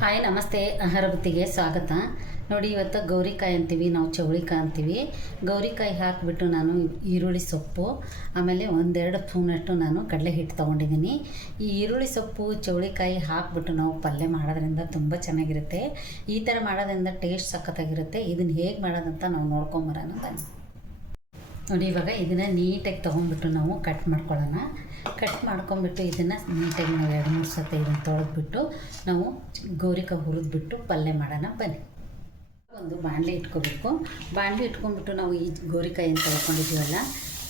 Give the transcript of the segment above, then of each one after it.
Hi ನಮಸ್ತೆ. ಆಹಾರ ಬುತ್ತಿಗೆ ಸ್ವಾಗತ. ನೋಡಿ, ಇವತ್ತು ಗೌರಿಕಾಯಿ ಅಂತೀವಿ, ನಾವು ಚೌಳಿಕಾಯಿ ಅಂತೀವಿ. ಗೌರಿಕಾಯಿ ಹಾಕಿಬಿಟ್ಟು ನಾನು ಈರುಳ್ಳಿ ಸೊಪ್ಪು, ಆಮೇಲೆ ಒಂದೆರಡು ಸ್ಪೂನಷ್ಟು ನಾನು ಕಡಲೆ ಹಿಟ್ಟು ತೊಗೊಂಡಿದ್ದೀನಿ. ಈ ಈರುಳ್ಳಿ ಸೊಪ್ಪು ಚೌಳಿಕಾಯಿ ಹಾಕಿಬಿಟ್ಟು ನಾವು ಪಲ್ಯ ಮಾಡೋದ್ರಿಂದ ತುಂಬ ಚೆನ್ನಾಗಿರುತ್ತೆ. ಈ ಥರ ಮಾಡೋದ್ರಿಂದ ಟೇಸ್ಟ್ ಸಖತ್ತಾಗಿರುತ್ತೆ. ಇದನ್ನು ಹೇಗೆ ಮಾಡೋದಂತ ನಾವು ನೋಡ್ಕೊಂಬರೋಣ ಬನ್ನಿ. ನೋಡಿ, ಇವಾಗ ಇದನ್ನು ನೀಟಾಗಿ ತೊಗೊಂಡ್ಬಿಟ್ಟು ನಾವು ಕಟ್ ಮಾಡ್ಕೊಳ್ಳೋಣ. ಕಟ್ ಮಾಡ್ಕೊಂಬಿಟ್ಟು ಇದನ್ನು ನೀಟಾಗಿ ನಾವು 2-3 ಸತಿ ಇದನ್ನು ತೊಳೆದ್ಬಿಟ್ಟು ನಾವು ಗೌರಿಕಾಯಿ ಹುರಿದ್ಬಿಟ್ಟು ಪಲ್ಯ ಮಾಡೋಣ ಬನ್ನಿ. ಒಂದು ಬಾಣಲೆ ಇಟ್ಕೋಬೇಕು. ಬಾಣಲೆ ಇಟ್ಕೊಂಡ್ಬಿಟ್ಟು ನಾವು ಈ ಗೌರಿಕಾಯಿ ಅಂತ ತೊಳ್ಕೊಂಡಿದ್ದೀವಲ್ಲ,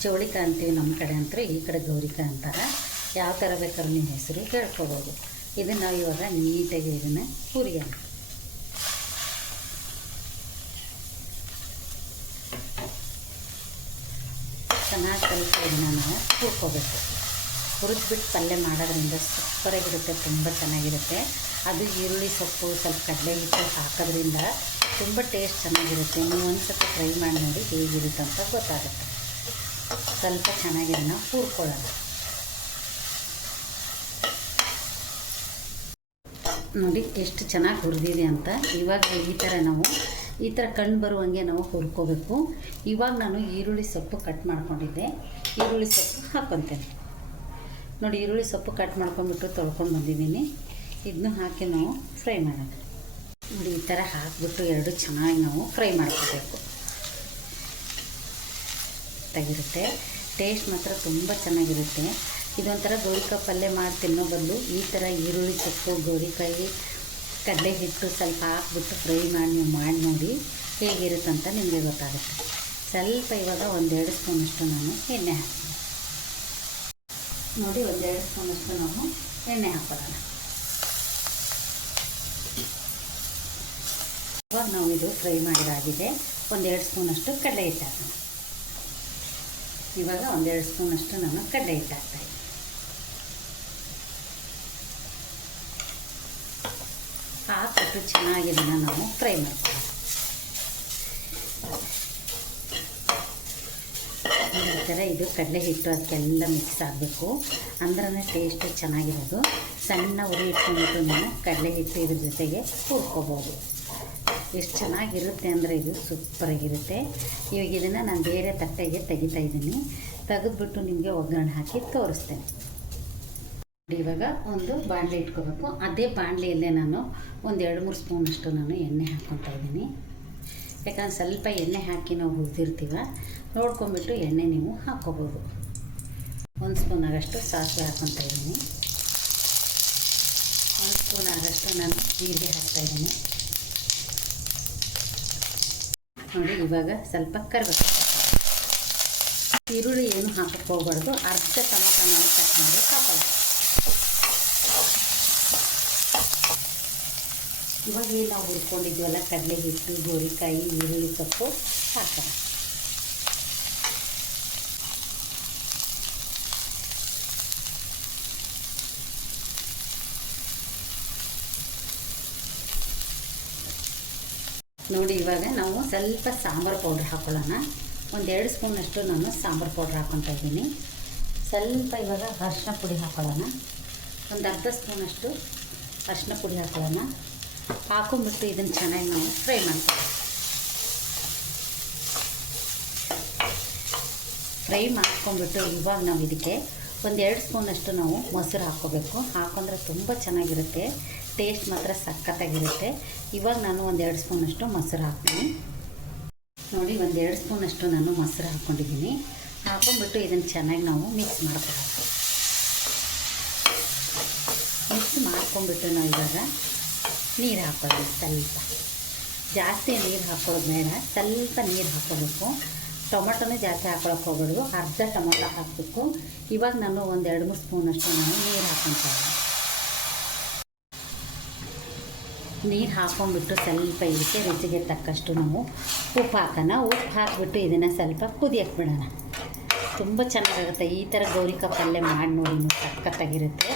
ಚೌಳಿಕಾಯಿ ಅಂತೀವಿ ನಮ್ಮ ಕಡೆ ಅಂತಾರೆ, ಈ ಕಡೆ ಗೌರಿಕಾಯಿ ಅಂತಾರೆ. ಯಾವ ಥರ ಬೇಕಾದ್ರೂ ನಿಮ್ಮ ಹೆಸರು ಕೇಳ್ಕೊಬೋದು. ಇದನ್ನು ನಾವು ಇವಾಗ ನೀಟಾಗಿ ಇದನ್ನು ಹುರಿಯೋಣ. ಚೆನ್ನಾಗಿ ಕಲಿತು ಇದನ್ನು ನಾವು ಹುರ್ಕೋಬೇಕು. ಹುರಿದ್ಬಿಟ್ಟು ಪಲ್ಯ ಮಾಡೋದ್ರಿಂದ ಸೂಪರಾಗಿರುತ್ತೆ, ತುಂಬ ಚೆನ್ನಾಗಿರುತ್ತೆ. ಅದು ಈರುಳ್ಳಿ ಸೊಪ್ಪು ಸ್ವಲ್ಪ ಕಡಲೆ ಹಿಟ್ಟು ಹಾಕೋದ್ರಿಂದ ತುಂಬ ಟೇಸ್ಟ್ ಚೆನ್ನಾಗಿರುತ್ತೆ. ನೀವು ಒಂದು ಸತಿ ಟ್ರೈ ಮಾಡಿ ನೋಡಿ ಹೇಗಿರುತ್ತೆ ಅಂತ ಗೊತ್ತಾಗುತ್ತೆ. ಸ್ವಲ್ಪ ಚೆನ್ನಾಗಿ ಇದನ್ನು ಹುರ್ಕೊಳ್ಳೋಣ. ನೋಡಿ ಎಷ್ಟು ಚೆನ್ನಾಗಿ ಹುರಿದಿದೆ ಅಂತ. ಇವಾಗ ಈ ಥರ ಕಣ್ಣು ಬರುವಂಗೆ ನಾವು ಹುರ್ಕೋಬೇಕು. ಇವಾಗ ನಾನು ಈರುಳ್ಳಿ ಸೊಪ್ಪು ಕಟ್ ಮಾಡ್ಕೊಂಡಿದ್ದೆ, ಈರುಳ್ಳಿ ಸೊಪ್ಪು ಹಾಕ್ಕೊತೇನೆ. ನೋಡಿ, ಈರುಳ್ಳಿ ಸೊಪ್ಪು ಕಟ್ ಮಾಡ್ಕೊಂಡ್ಬಿಟ್ಟು ತೊಳ್ಕೊಂಡು ಬಂದಿದ್ದೀನಿ. ಇದನ್ನು ಹಾಕಿ ನಾವು ಫ್ರೈ ಮಾಡೋಣ. ನೋಡಿ, ಈ ಥರ ಹಾಕಿಬಿಟ್ಟು ಎರಡು ಚೆನ್ನಾಗಿ ನಾವು ಫ್ರೈ ಮಾಡ್ಕೋಬೇಕು. ಚೆನ್ನಾಗಿರುತ್ತೆ, ಟೇಸ್ಟ್ ಮಾತ್ರ ತುಂಬ ಚೆನ್ನಾಗಿರುತ್ತೆ. ಇದೊಂಥರ ಗೌರಿಕಾಯಿ ಪಲ್ಯ ಮಾಡಿ ತಿನ್ನೋ ಬದಲು ಈ ಥರ ಈರುಳ್ಳಿ ಸೊಪ್ಪು, ಗೌರಿಕಾಯಿ, ಕಡಲೆ ಹಿಟ್ಟು ಸ್ವಲ್ಪ ಹಾಕ್ಬಿಟ್ಟು ಫ್ರೈ ಮಾಡಿ ನೀವು ಮಾಡಿ ನೋಡಿ ಹೇಗಿರುತ್ತಂತ ನಿಮಗೆ ಗೊತ್ತಾಗುತ್ತೆ. ಸ್ವಲ್ಪ ಇವಾಗ 1-2 ಸ್ಪೂನಷ್ಟು ನಾನು ಎಣ್ಣೆ ಹಾಕ್ತೀನಿ. ನೋಡಿ, 1-2 ಸ್ಪೂನಷ್ಟು ನಾವು ಎಣ್ಣೆ ಹಾಕೊಳ್ಳೋಣ. ಇವಾಗ ನಾವು ಇದು ಫ್ರೈ ಮಾಡಿದಾಗಿದೆ. 1-2 ಸ್ಪೂನಷ್ಟು ಕಡಲೆ ಹಿಟ್ಟು ಹಾಕೋಣ. ಇವಾಗ 1-2 ಸ್ಪೂನಷ್ಟು ನಾನು ಕಡಲೆ ಹಿಟ್ಟು ಹಾಕ್ತಾಯಿದ್ದೀನಿ. ಹಾಕ್ಬಿಟ್ಟು ಚೆನ್ನಾಗಿ ಇದನ್ನು ನಾವು ಫ್ರೈ ಮಾಡ್ಕೊಳ್ಳೋಣ. ಈ ಥರ ಇದು ಕಡಲೆ ಹಿಟ್ಟು ಅದಕ್ಕೆಲ್ಲ ಮಿಕ್ಸ್ ಆಗಬೇಕು, ಅಂದ್ರೆ ಟೇಸ್ಟ್ ಚೆನ್ನಾಗಿರೋದು. ಸಣ್ಣ ಉರಿ ಇಟ್ಕೊಂಡ್ಬಿಟ್ಟು ನಾವು ಕಡಲೆ ಹಿಟ್ಟು ಇದ್ರ ಜೊತೆಗೆ ಹುರ್ಕೋಬೋದು. ಎಷ್ಟು ಚೆನ್ನಾಗಿರುತ್ತೆ ಅಂದರೆ ಇದು ಸೂಪರಾಗಿರುತ್ತೆ. ಇವಾಗ ಇದನ್ನು ನಾನು ಬೇರೆ ತಟ್ಟೆಗೆ ತೆಗಿತಾಯಿದ್ದೀನಿ. ತೆಗೆದ್ಬಿಟ್ಟು ನಿಮಗೆ ಒಗ್ಗರಣೆ ಹಾಕಿ ತೋರಿಸ್ತೇನೆ. ಇವಾಗ ಒಂದು ಬಾಣಲೆ ಇಟ್ಕೋಬೇಕು. ಅದೇ ಬಾಣಲೆಯಲ್ಲೇ ನಾನು 1-2-3 ಸ್ಪೂನಷ್ಟು ನಾನು ಎಣ್ಣೆ ಹಾಕ್ಕೊತಾ ಇದ್ದೀನಿ. ಯಾಕಂದ್ರೆ ಸ್ವಲ್ಪ ಎಣ್ಣೆ ಹಾಕಿ ನಾವು ಹುರಿದಿರ್ತೀವ, ನೋಡ್ಕೊಂಬಿಟ್ಟು ಎಣ್ಣೆ ನೀವು ಹಾಕ್ಕೋಬೋದು. 1 ಸ್ಪೂನ್ ಆಗಷ್ಟು ಸಾಸಿವೆ ಹಾಕ್ಕೊತಾ ಇದ್ದೀನಿ. 1 ಸ್ಪೂನ್ ಆಗಷ್ಟು ನಾನು ಜೀರಿಗೆ ಹಾಕ್ತಾಯಿದ್ದೀನಿ. ನೋಡಿ, ಇವಾಗ ಸ್ವಲ್ಪ ಕರಿಬೇವು. ಈರುಳ್ಳಿ ಏನು ಹಾಕಕ್ಕೆ ಹೋಗ್ಬಾರ್ದು. ಅರ್ಧ ಟೊಮೊಟೊ ನಾವು ಕಟ್ ಮಾಡಿ ಹಾಕೋಣ. ಇವಾಗ ನಾವು ಹುರ್ಕೊಂಡಿದ್ವಲ್ಲ ಕಡಲೆ ಹಿಟ್ಟು, ಗೋರಿಕಾಯಿ, ಈರುಳ್ಳಿ ಸೊಪ್ಪು ಹಾಕೋಣ. ನೋಡಿ, ಇವಾಗ ನಾವು ಸ್ವಲ್ಪ ಸಾಂಬಾರು ಪೌಡ್ರ್ ಹಾಕ್ಕೊಳ್ಳೋಣ. 1-2 ಸ್ಪೂನಷ್ಟು ನಾನು ಸಾಂಬಾರು ಪೌಡ್ರ್ ಹಾಕ್ಕೊತಾ ಇದ್ದೀನಿ. ಸ್ವಲ್ಪ ಇವಾಗ ಅರಿಶಿನ ಪುಡಿ ಹಾಕ್ಕೊಳ್ಳೋಣ. ಒಂದು ಅರ್ಧ ಸ್ಪೂನಷ್ಟು ಅರಿಶಿನ ಪುಡಿ ಹಾಕ್ಕೊಳ್ಳೋಣ. ಹಾಕೊಂಡ್ಬಿಟ್ಟು ಇದನ್ನು ಚೆನ್ನಾಗಿ ನಾವು ಫ್ರೈ ಮಾಡ್ತೀವಿ. ಫ್ರೈ ಮಾಡ್ಕೊಂಡ್ಬಿಟ್ಟು ಇವಾಗ ನಾವು ಇದಕ್ಕೆ 1-2 ಸ್ಪೂನಷ್ಟು ನಾವು ಮೊಸರು ಹಾಕ್ಕೋಬೇಕು. ಹಾಕೊಂಡ್ರೆ ತುಂಬ ಚೆನ್ನಾಗಿರುತ್ತೆ, ಟೇಸ್ಟ್ ಮಾತ್ರ ಸಖತ್ತಾಗಿರುತ್ತೆ. ಇವಾಗ ನಾನು 1-2 ಸ್ಪೂನಷ್ಟು ಮೊಸರು ಹಾಕ್ತೀನಿ. ನೋಡಿ, 1-2 ಸ್ಪೂನಷ್ಟು ನಾನು ಮೊಸರು ಹಾಕ್ಕೊಂಡಿದ್ದೀನಿ. ಹಾಕೊಂಡ್ಬಿಟ್ಟು ಇದನ್ನು ಚೆನ್ನಾಗಿ ನಾವು ಮಿಕ್ಸ್ ಮಾಡ್ಕೋಬೇಕು. ಮಿಕ್ಸ್ ಮಾಡ್ಕೊಂಡ್ಬಿಟ್ಟು ನಾವು ಇವಾಗ ನೀರು ಹಾಕ್ಕೊಳ್ಳೋಣ. ಸ್ವಲ್ಪ ಜಾಸ್ತಿ ನೀರು ಹಾಕ್ಕೊಳ್ಳೋದು ಬೇಡ, ಸ್ವಲ್ಪ ನೀರು ಹಾಕ್ಕೋಬೇಕು. ಟೊಮೊಟೊನೂ ಜಾಸ್ತಿ ಹಾಕ್ಕೊಳಕ್ಕೆ ಹೋಗ್ಬಿಡು, ಅರ್ಧ ಟೊಮೊಟೊ ಹಾಕಬೇಕು. ಇವಾಗ ನಾನು 1-2-3 ಸ್ಪೂನಷ್ಟು ನಾನು ನೀರು ಹಾಕ್ಕೊತಾ ಇದ್ದೀನಿ. ನೀರು ಹಾಕ್ಕೊಂಡ್ಬಿಟ್ಟು ಸ್ವಲ್ಪ ಇದಕ್ಕೆ ರುಚಿಗೆ ತಕ್ಕಷ್ಟು ನಾವು ಉಪ್ಪು ಹಾಕೋಣ. ಉಪ್ಪು ಹಾಕಿಬಿಟ್ಟು ಇದನ್ನು ಸ್ವಲ್ಪ ಕುದಿಯಕ್ಕೆ ಬಿಡೋಣ. ತುಂಬ ಚೆನ್ನಾಗಿರುತ್ತೆ. ಈ ಥರ ಗೌರಿಕಾಯಿ ಪಲ್ಯ ಮಾಡಿ ನೋಡಿ, ಸಖತ್ತಾಗಿರುತ್ತೆ.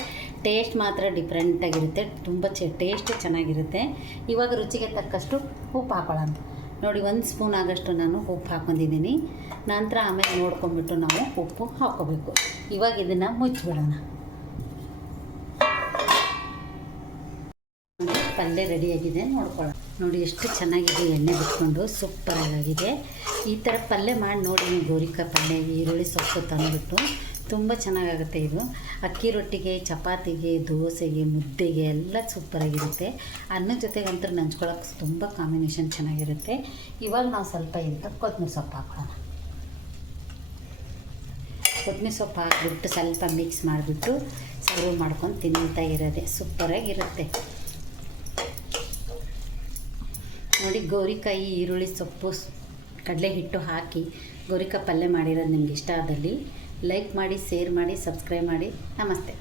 ಟೇಸ್ಟ್ ಮಾತ್ರ ಡಿಫ್ರೆಂಟಾಗಿರುತ್ತೆ, ತುಂಬ ಟೇಸ್ಟ್ ಚೆನ್ನಾಗಿರುತ್ತೆ. ಇವಾಗ ರುಚಿಗೆ ತಕ್ಕಷ್ಟು ಉಪ್ಪು ಹಾಕೊಳ್ಳೋಣ. ನೋಡಿ, 1 ಸ್ಪೂನ್ ಆಗಷ್ಟು ನಾನು ಉಪ್ಪು ಹಾಕ್ಕೊಂಡಿದ್ದೀನಿ. ನಂತರ ಆಮೇಲೆ ನೋಡ್ಕೊಂಡ್ಬಿಟ್ಟು ನಾವು ಉಪ್ಪು ಹಾಕ್ಕೋಬೇಕು. ಇವಾಗ ಇದನ್ನು ಮುಚ್ಚಿಬಿಡೋಣ. ನೋಡಿ ಪಲ್ಯ ರೆಡಿಯಾಗಿದೆ ನೋಡ್ಕೊಳ್ಳೋಣ. ನೋಡಿ ಎಷ್ಟು ಚೆನ್ನಾಗಿದೆ, ಎಣ್ಣೆ ಬಿಟ್ಕೊಂಡು ಸೂಪರಾಗಿದೆ. ಈ ಥರ ಪಲ್ಯ ಮಾಡಿ ನೋಡಿ ನೀವು, ಗೋರಿಕಾಯಿ ಪಲ್ಯ ಈರುಳ್ಳಿ ಸೊಪ್ಪು ತಂದುಬಿಟ್ಟು ತುಂಬ ಚೆನ್ನಾಗಾಗುತ್ತೆ. ಇದು ಅಕ್ಕಿ ರೊಟ್ಟಿಗೆ, ಚಪಾತಿಗೆ, ದೋಸೆಗೆ, ಮುದ್ದೆಗೆ ಎಲ್ಲ ಸೂಪರಾಗಿರುತ್ತೆ. ಅನ್ನದ ಜೊತೆಗಂತೂ ನಂಚ್ಕೊಳ್ಳೋಕೆ ತುಂಬ ಕಾಂಬಿನೇಷನ್ ಚೆನ್ನಾಗಿರುತ್ತೆ. ಇವಾಗ ನಾವು ಸ್ವಲ್ಪ ಇಂಥ ಕೊತ್ತಂಬರಿ ಸೊಪ್ಪು ಹಾಕೋಣ. ಕೊತ್ತಂಬರಿ ಸೊಪ್ಪು ಹಾಕಿಬಿಟ್ಟು ಸ್ವಲ್ಪ ಮಿಕ್ಸ್ ಮಾಡಿಬಿಟ್ಟು ಸರ್ವ್ ಮಾಡ್ಕೊಂಡು ತಿಂತಾ ಇರೋದೆ ಸೂಪರಾಗಿರುತ್ತೆ. ನೋಡಿ ಗೋರಿಕಾಯಿ, ಈರುಳ್ಳಿ ಸೊಪ್ಪು, ಕಡಲೆ ಹಿಟ್ಟು ಹಾಕಿ ಗೋರಿಕಾಯಿ ಪಲ್ಯ ಮಾಡಿರೋದು ನಿಮ್ಗೆ ಇಷ್ಟ ಆದಲ್ಲಿ ಲೈಕ್ ಮಾಡಿ, ಶೇರ್ ಮಾಡಿ, ಸಬ್ಸ್ಕ್ರೈಬ್ ಮಾಡಿ. ನಮಸ್ತೆ.